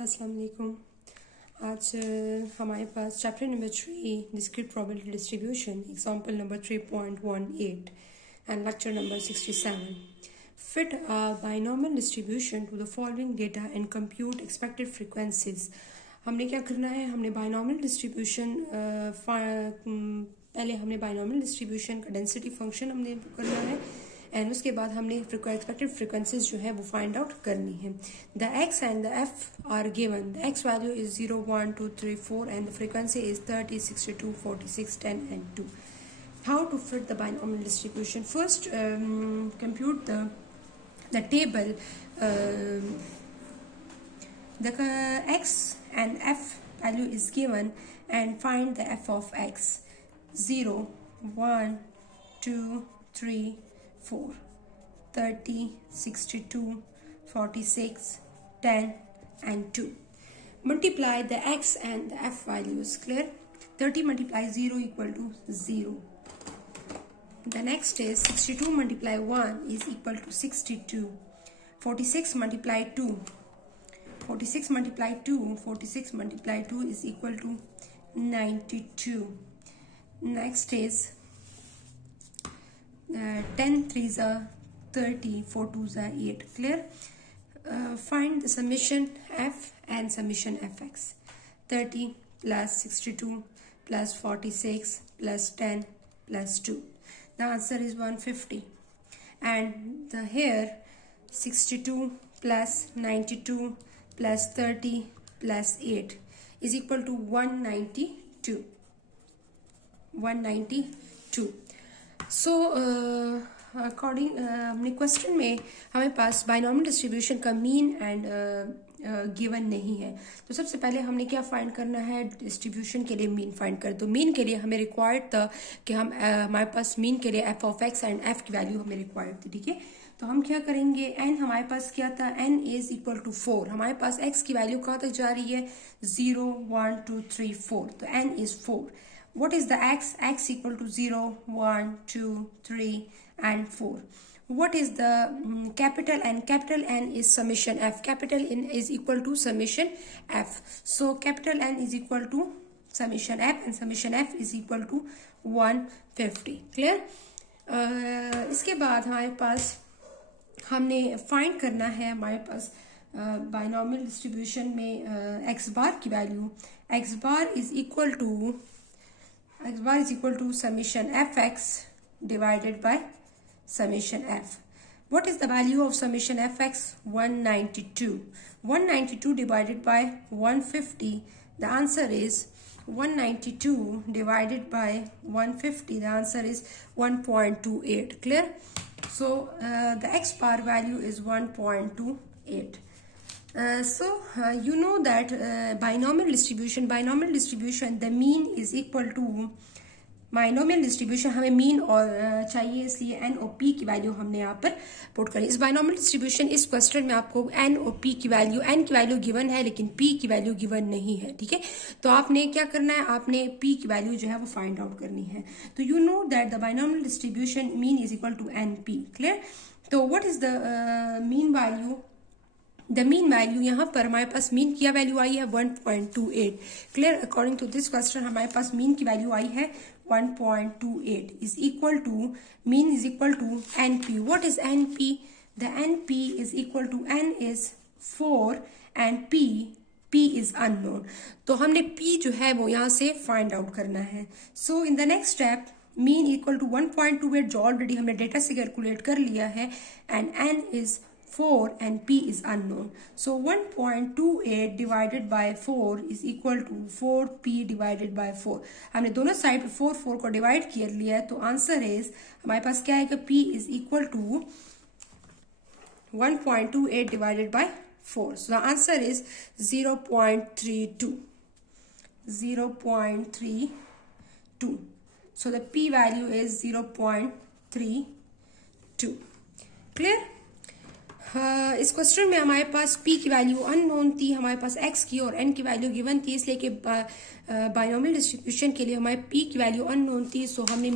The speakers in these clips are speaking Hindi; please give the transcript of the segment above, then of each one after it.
अस्सलाम वालेकुम। आज हमारे पास chapter number 3 discrete probability distribution example number 3.18 and lecture number 67. Fit a binomial distribution to the following data and compute expected frequencies. हमने क्या करना है, हमने बाइनॉमियल डिस्ट्रीब्यूशन पहले हमने बाइनॉमियल डिस्ट्रीब्यूशन का डेंसिटी फंक्शन हमने करना है एंड उसके बाद हमने एक्सपेक्टेड फ्रिक्वेंसीज जो है वो फाइंड आउट करनी है. The x and the F R given. The x value is 0, 1, 2, 3, 4 and the frequency is 30, 62, 46, 10 and 2. How to fit the binomial distribution? First, compute the table. The x and f value is given and find the f of x. 0, 1, 2, 3, 4, 30, 62, 46, 10 and 2. Multiply the x and the f values. Clear? 30 multiply 0 equal to 0. The next is 62 multiply 1 is equal to 62. 46 multiply 2. 46 multiply 2. 46 multiply 2 is equal to 92. Next is 10 3s are 30, 4 2s are 8. Clear? Find the summation f and summation fx. 30 plus 62 plus 46 plus 10 plus 2. The answer is 150. And here 62 plus 92 plus 30 plus 8 is equal to 192. 192. So according हमने क्वेश्चन में हमारे पास बाइनॉमियल डिस्ट्रीब्यूशन का मीन एंड गिवन नहीं है. तो सबसे पहले हमने क्या फाइंड करना है, डिस्ट्रीब्यूशन के लिए मीन फाइंड कर. तो मीन के लिए हमें रिक्वायर्ड था कि हम हमारे पास मीन के लिए F of x and F की वैल्यू हमें रिक्वायर्ड थी. ठीक है, तो हम क्या करेंगे, एन हमारे पास क्या था, एन इज इक्वल टू 4. हमारे पास एक्स की वैल्यू कहाँ तक जा रही है, 0, 1, 2, 3, 4. तो N is 4. What is the x? X equal to 0, 1, 2, 3 and 4. What is the capital N? Capital N is summation f. Capital N is equal to summation f. So capital N is equal to summation f and summation f is equal to 150. Clear? इसके बाद हमारे पास हमने फाइंड करना है हमारे पास बाइनॉमियल डिस्ट्रीब्यूशन में x बार की value. x bar is equal to summation fx divided by summation f. What is the value of summation fx? 192. 192 divided by 150. The answer is 192 divided by 150. The answer is 1.28. Clear? So the x bar value is 1.28. You know that binomial distribution the mean is equal to binomial distribution. हमें मीन और चाहिए, इसलिए n और p की वैल्यू हमने यहाँ पर पुट करी. इस बाइनॉमियल डिस्ट्रीब्यूशन इस क्वेश्चन में आपको n और p की वैल्यू गिवन है लेकिन p की वैल्यू गिवन नहीं है. ठीक है, तो आपने क्या करना है, आपने p की वैल्यू जो है वो फाइंड आउट करनी है. तो you know that the binomial distribution mean is equal to np. Clear? तो what is the mean value? The mean value यहाँ पर हमारे पास मीन की वैल्यू आई है 1.28. Clear? According to this question हमारे पास मीन की वैल्यू आई है 1.28 is equal to mean is equal to n p. What is n p? The n p is equal to n is 4 and p is unknown. तो हमने p जो है वो यहाँ से फाइंड आउट करना है. So in the next step mean equal to 1.28 जो ऑलरेडी हमने डेटा से कैलकुलेट कर लिया है and n is 4 and p is unknown. So 1.28 divided by 4 is equal to 4p divided by 4. हमने दोनों साइड पे 4 को डिवाइड कर लिया है. तो आंसर इज हमारे पास क्या आएगा, p is equal to 1.28 divided by 4. So the answer is 0.32. 0.32. So the p value is 0.32. Clear? इस क्वेश्चन में हमारे पास p की वैल्यू अननोन थी, हमारे पास x की और n की वैल्यू गिवन थी, इसलिए कि बाइनोमियल डिस्ट्रीब्यूशन के लिए हमारे p की वैल्यू अननोन थी। सो हमने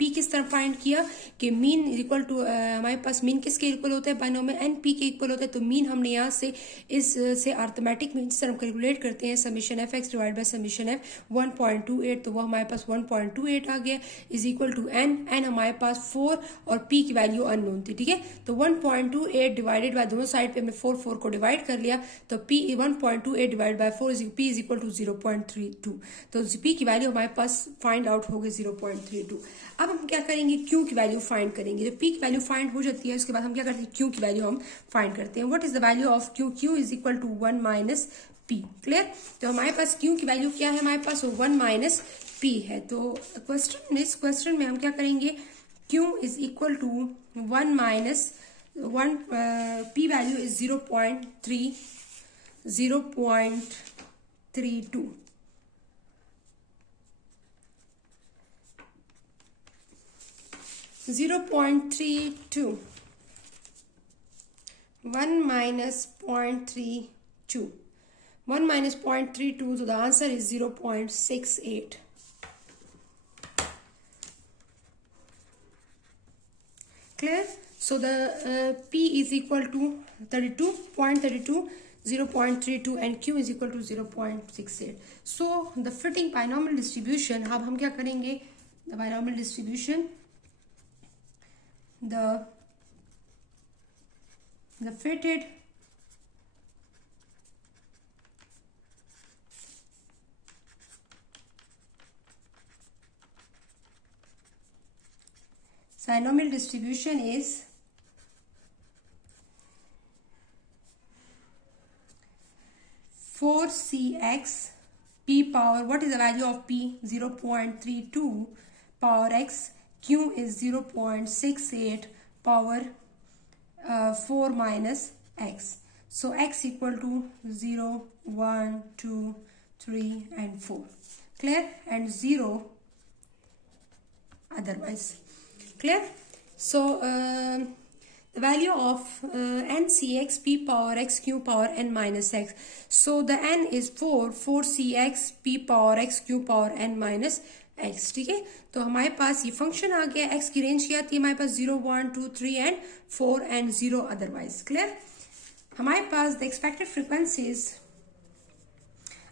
p किस तरह फाइंड किया कि मीन इक्वल टू, हमारे पास मीन किसके इक्वल होता है, बाइनोमियल n p के इक्वल होता है। तो मीन हमने यहाँ से इस से अर्थमेटिक मीन से हम कैलकुलेट करते हैं summation F x divide by summation F 1.28, तो वो हमारे पास 1.28 आ गया इज इक्वल टू n हमारे पास 4 और p की वैल्यू अननोन थी, ठीक है। तो 1.28 डिवाइडेड बाय दोनों साइड पे हमने 4 को डिवाइड कर लिया, तो p 1.28 divide by 4 p is equal to 0.32। तो p की वैल्यू हमारे पास फाइंड आउट हो गई 0.32। अब हम क्या करेंगे, q की वैल्यू फाइंड करेंगे। जब p की वैल्यू फाइंड हो जाती है उसके बाद हम क्या करते हैं, q की वैल्यू हम फाइंड करते हैं। What is the value of q, q is equal to 1 minus p, clear. तो हमारे पास q की वैल्यू क्या है, हमारे पास 1 माइनस p है। तो इस क्वेश्चन में हम क्या करेंगे, q is equal to 1 minus 1, p value is 0.32, 0.32, 1 minus 0.32, 1 minus 0.32, so the answer is 0.68. Clear? So the p is equal to 32.32, 0.32 and q is equal to 0.68. So the fitting binomial distribution, अब हम क्या करेंगे, the binomial distribution, the fitted binomial distribution is 4cx p power, what is the value of p, 0.32 power x, q is 0.68 power 4 minus x. So x equal to 0, 1, 2, 3 and 4, clear, and 0 otherwise, clear. So the value of ncx p power x q power n minus x. So the n is 4cx p power x q power n minus x, ठीक है। तो हमारे पास ये फंक्शन आ गया, x की रेंज क्या आती है हमारे पास, 0, 1, 2, 3 एंड 4 एंड 0 अदरवाइज, क्लियर। हमारे पास द एक्सपेक्टेड फ्रीक्वेंसीज,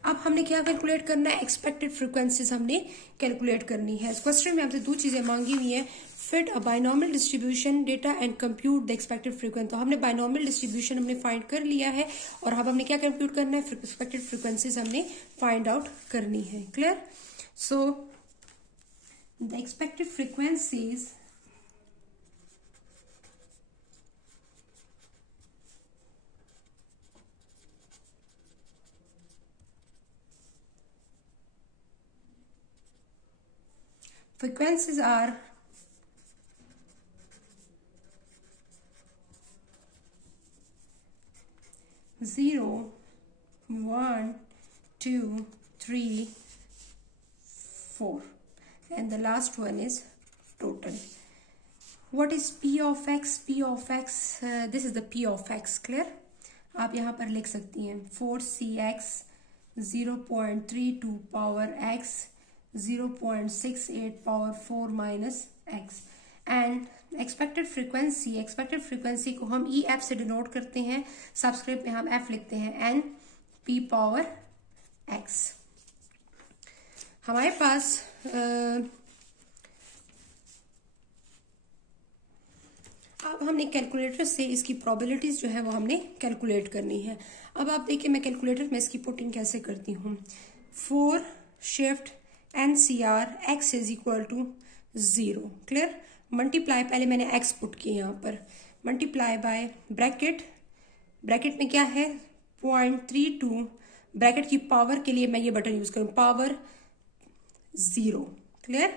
अब हमने क्या कैलकुलेट करना है, एक्सपेक्टेड फ्रीक्वेंसीज हमने कैलकुलेट करनी है। इस क्वेश्चन में हमसे दो चीजें मांगी हुई है, fit a binomial distribution data and compute the expected frequency. तो हमने बाइनोमियल डिस्ट्रीब्यूशन हमने फाइंड कर लिया है और अब हमने क्या कंप्यूट करना है, एक्सपेक्टेड फ्रीक्वेंसीज हमने फाइंड आउट करनी है, clear. So the expected frequencies are 0, 1, 2, 3, 4 and the last one is total. What is p of x? P of x, this is the p of x, clear। आप यहाँ पर लिख सकती हैं 4cx 0.32 power x 0.68 power 4 minus x and expected frequency को हम ई एफ से डिनोट करते हैं, सबस्क्रिप्ट में हम एफ लिखते हैं एन पी पावर एक्स। हमारे पास अब हमने कैलकुलेटर से इसकी प्रोबेबिलिटीज जो है वो हमने कैलकुलेट करनी है। अब आप देखिए मैं कैलकुलेटर में इसकी पुटिंग कैसे करती हूँ, 4 shift NCR x is equal to 0, clear. Multiply, पहले मैंने x पुट किया यहाँ पर, मल्टीप्लाई बाय ब्रैकेट में क्या है 0.32, ब्रैकेट की पावर के लिए मैं ये बटन यूज करूँ, पावर 0, क्लियर।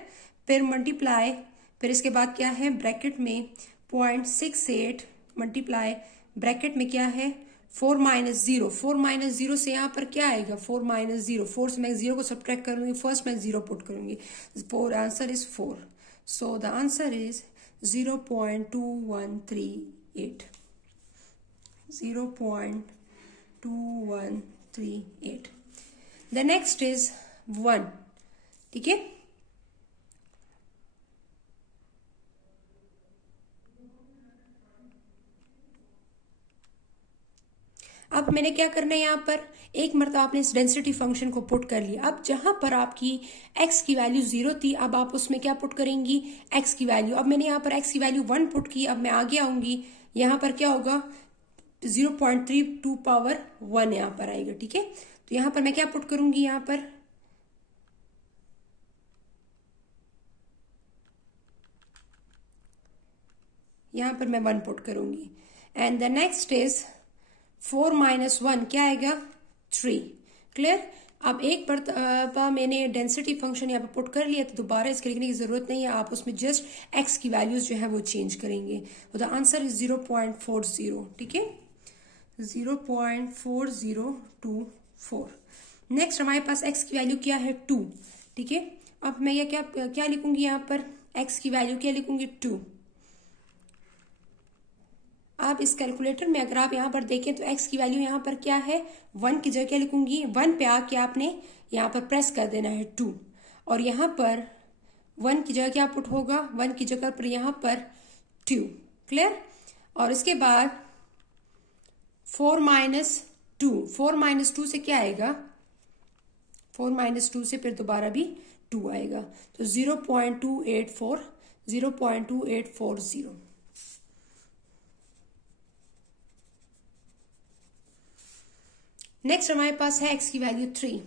फिर मल्टीप्लाई, फिर इसके बाद क्या है ब्रैकेट में 0.68 मल्टीप्लाई, ब्रैकेट में क्या है 4 माइनस 0 से यहाँ पर क्या आएगा 4 माइनस 0, 4 से मैं 0 को सब्ट्रैक्ट करूंगी, फर्स्ट मैं 0 पुट करूंगी, 4 answer is 4, so the answer is 0.2138, 0.2138. The next is 1. ठीक है, अब मैंने क्या करना है, यहाँ पर एक मरतबा आपने इस डेंसिटी फंक्शन को पुट कर लिया। अब जहां पर आपकी x की वैल्यू 0 थी, अब आप उसमें क्या पुट करेंगी, x की वैल्यू। अब मैंने यहाँ पर x की वैल्यू 1 पुट की। अब मैं आगे आऊंगी, यहाँ पर क्या होगा, 0.32 पावर 1 यहाँ पर आएगा। ठीक है, तो यहाँ पर मैं क्या पुट करूंगी, यहाँ पर मैं 1 पुट करूंगी। And the next is 4 minus 1 क्या आएगा, 3। क्लियर। अब एक बार मैंने डेंसिटी फंक्शन यहाँ पर पुट कर लिया, तो दोबारा इसके लिखने की जरूरत नहीं है, आप उसमें जस्ट x की वैल्यूज जो है वो चेंज करेंगे। तो द आंसर इज 0.40। ठीक है, 0.4024। नेक्स्ट हमारे पास x की वैल्यू क्या है, 2। ठीक है, अब मैं ये क्या लिखूंगी, यहाँ पर x की वैल्यू क्या लिखूंगी, 2। अब इस कैलकुलेटर में अगर आप यहाँ पर देखें तो x की वैल्यू यहाँ पर क्या है, 1 की जगह क्या लिखूंगी, 1 पे आके आपने यहाँ पर प्रेस कर देना है 2, और यहाँ पर 1 की जगह क्या पुट होगा, 1 की जगह पर यहाँ पर 2। क्लियर। और इसके बाद 4 माइनस 2 से क्या आएगा, 4 माइनस 2 से फिर दोबारा भी 2 आएगा, तो 0.2840। नेक्स्ट हमारे पास है x की वैल्यू 3।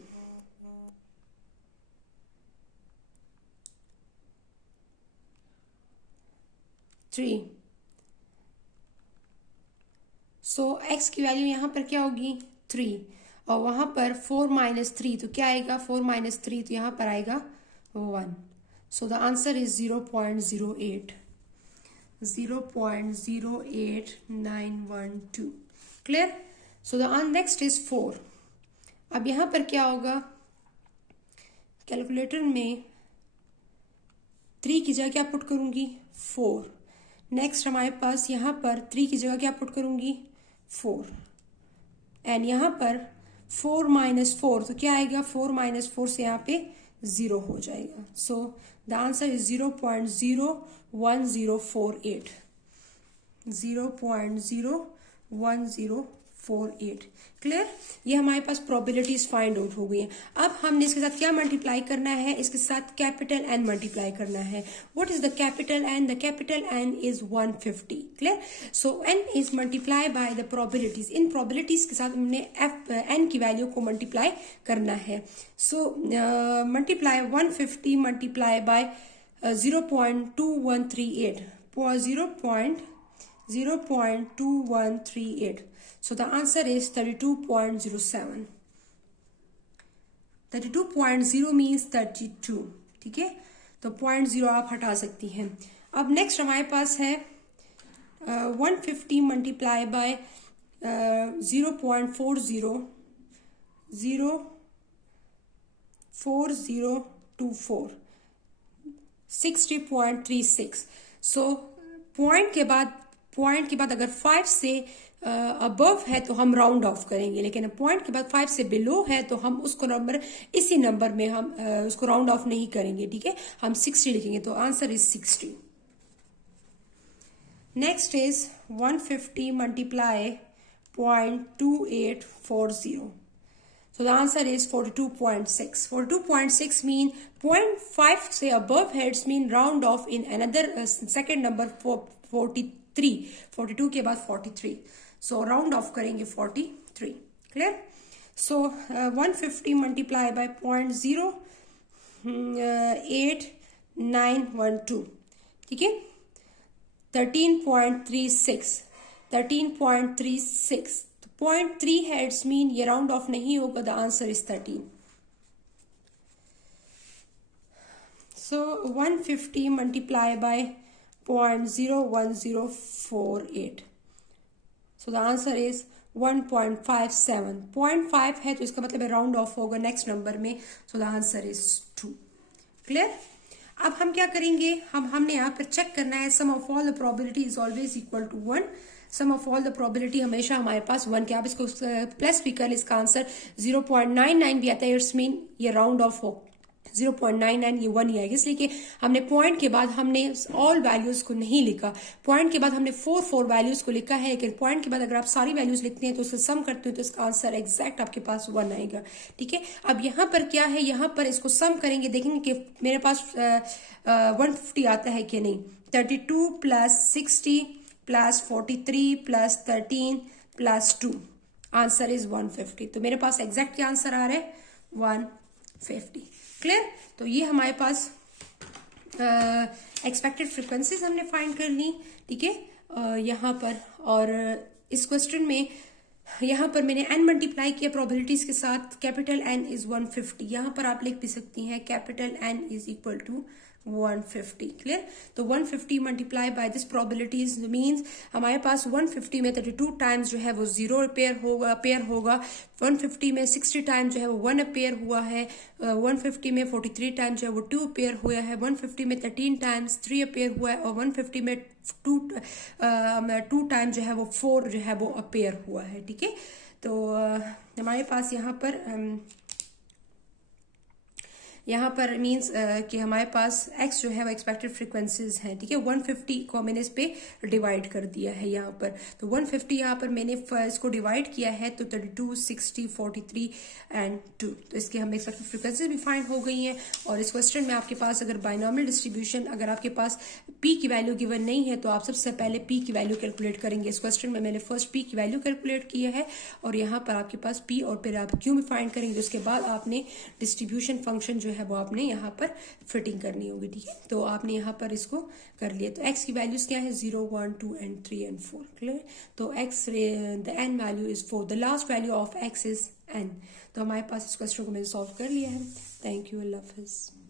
सो x की वैल्यू यहां पर क्या होगी, 3, और वहां पर 4 माइनस 3, तो क्या आएगा, 4 माइनस 3, तो यहां पर आएगा 1। So the answer is 0.08, 0.08912। Clear. So the next is 4। अब यहां पर क्या होगा, कैलकुलेटर में 3 की जगह क्या पुट करूंगी, 4। नेक्स्ट हमारे पास यहां पर 3 की जगह क्या पुट करूंगी, 4, एंड यहां पर 4 माइनस 4, तो क्या आएगा, 4 माइनस 4 से यहाँ पे 0 हो जाएगा। So the answer is 0.01048, 0.01048। Clear. ये हमारे पास प्रोबेबिलिटीज फाइंड आउट हो गई है। अब हमने इसके साथ क्या मल्टीप्लाई करना है, इसके साथ कैपिटल एन मल्टीप्लाई करना है। What is the capital N, the capital N is 150। Clear. So N is multiply by the probabilities. इन प्रोबेबिलिटीज के साथ हमने एन की वैल्यू को मल्टीप्लाई करना है। So multiply 150 multiply bye 0.2138, 0.2138। So the answer is 32.07. 32.0 means 32. ठीक है, तो 0.0 आप हटा सकती हैं। अब नेक्स्ट हमारे पास है 150 मल्टीप्लाई बाय 0.4024, 60.36। सो पॉइंट के बाद अगर 5 से अबव है तो हम राउंड ऑफ करेंगे, लेकिन पॉइंट के बाद 5 से बिलो है तो हम उसको नंबर, इसी नंबर में हम उसको राउंड ऑफ नहीं करेंगे। ठीक है, हम 60 लिखेंगे, तो answer is 60। Next is 150 multiply 0.2840, so the answer is 42.6. 42.6 mean 0.5 से above heads mean round off in another second number 43, 42 के बाद 43, so round off करेंगे 43. Clear? So 150 multiply by 0.08912, ठीक है, 13.36, 13.36, 0.3 heads mean ये राउंड ऑफ नहीं होगा, the answer is 13. So 150 multiply by 0.01048, so the answer is 1.57. 0.5 है तो इसका मतलब राउंड ऑफ होगा नेक्स्ट नंबर में, so the answer is 2. Clear? अब हम क्या करेंगे, हमने यहाँ पर चेक करना है sum of all the probability is always equal to 1, sum of all the probability हमेशा हमारे पास 1 के, आप इसको प्लस भी कर, इसका आंसर 0.99 भी आता है, इट्स मीन ये राउंड ऑफ हो 0.99, ये 1 ही आएगा, इसलिए कि हमने पॉइंट के बाद हमने ऑल वैल्यूज को नहीं लिखा, पॉइंट के बाद हमने 4 वैल्यूज को लिखा है, लेकिन पॉइंट के बाद अगर आप सारी वैल्यूज लिखते हैं तो उससे सम करते हो तो इसका आंसर एग्जैक्ट आपके पास 1 आएगा। ठीक है, अब यहाँ पर क्या है, यहाँ पर इसको सम करेंगे, देखेंगे कि मेरे पास 150 आता है कि नहीं। 32 plus 60 plus 43 plus 13 plus 2, answer is 150। तो मेरे पास एग्जैक्ट क्या आंसर आ रहा है, 150। क्लियर? तो ये हमारे पास एक्सपेक्टेड फ्रीक्वेंसीज हमने फाइंड कर ली। ठीक है, यहाँ पर, और इस क्वेश्चन में यहाँ पर मैंने n मल्टीप्लाई किया प्रोबेबिलिटीज के साथ, कैपिटल N इज 150, यहाँ पर आप लिख भी सकती हैं capital N is equal to 150। Clear? तो 150 multiply by this probabilities means हमारे पास 150 में 32 टाइम्स जो है वो 0 पेयर होगा, 150 में 60 टाइम्स जो है वो 1 पेयर हुआ है, 150 में 43 टाइम्स जो है वो 2 पेयर हुआ है, 150 में 13 टाइम्स 3 पेयर हुआ है, और 150 में 2 टाइम्स जो है वो 4 जो है वो अपेयर हुआ है। ठीक है, तो हमारे पास यहाँ पर मींस कि हमारे पास x जो है वो एक्सपेक्टेड फ्रीक्वेंसीज हैं। ठीक है, 150 को मैंने इस पे डिवाइड कर दिया है यहाँ पर, तो 150 यहाँ पर मैंने इसको डिवाइड किया है, तो 32, 60, 43 एंड 2, तो इसके हमें एक्सपेक्टेड फ्रीक्वेंसीज भी फाइंड हो गई हैं। और इस क्वेश्चन में आपके पास अगर बाइनॉमियल डिस्ट्रीब्यूशन, अगर आपके पास p की वैल्यू गिवन नहीं है तो आप सबसे पहले p की वैल्यू कैलकुलेट करेंगे। इस क्वेश्चन में मैंने फर्स्ट p की वैल्यू कैलकुलेट किया है, और यहाँ पर आपके पास p और फिर आप q भी फाइंड करेंगे, उसके बाद आपने डिस्ट्रीब्यूशन फंक्शन जो है वो आपने यहाँ पर फिटिंग करनी होगी। ठीक है, तो आपने यहाँ पर इसको कर लिया, तो x की वैल्यूज क्या है, 0, 1, 2 एंड 3 एंड 4। क्लियर? तो x the n value is 4, the last value of x is n। तो हमारे पास इस क्वेश्चन को मैंने सॉल्व कर लिया है। Thank you, Allah Hafiz.